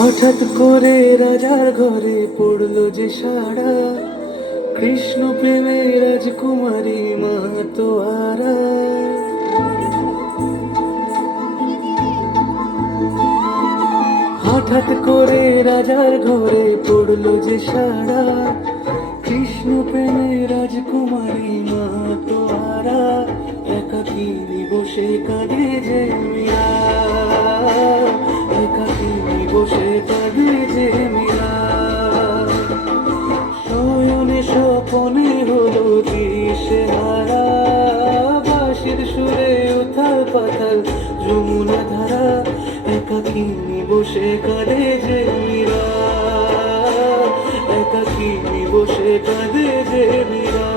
হঠাৎ করে রাজার ঘরে পড়লো যে সাড়া, কৃষ্ণ প্রেমে রাজকুমারী মাতোয়ারা। হঠাৎ করে রাজার ঘরে পড়লো যে সাড়া, কৃষ্ণ প্রেমে রাজকুমারী মাতোয়ারা। একাকিনী বসে কাঁদে যে মীরা, একাকিনী বসে কাঁদে যে মীরা। শয়নে স্বপনে হলো দিশেহারা, বাঁশির সুরে উথাল পাথাল যমুনা ধারা। একাকিনী বসে কাঁদে যে মীরা, একাকিনী বসে কাঁদে যে মীরা।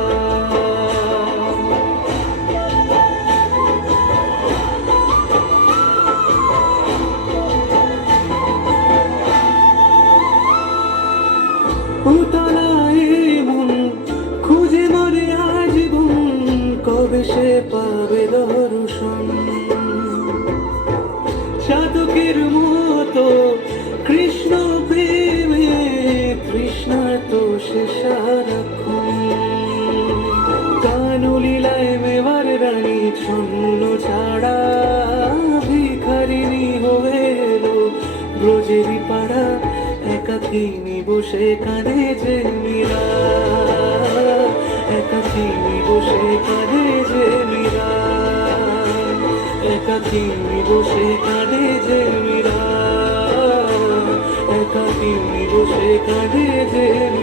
উতলায় মন খুঁজে মরে আজীবন, কবে সে পাবে দর্শন। সাধকের মতো কৃষ্ণ প্রেমে তৃষ্ণার্ত সে সারাক্ষণ। কানলীলায় মেবার রানী ছন্ন ছাড়া, ভিখারিণী হয়ে এলো ব্রজেরই পাড়া। একাকিনী বসে কাঁদে যে মীরা, একাকিনী বসে কাঁদে যে মীরা, একাকিনী বসে কাঁদে যে মীরা, একাকিনী বসে কাঁদে যে মীরা।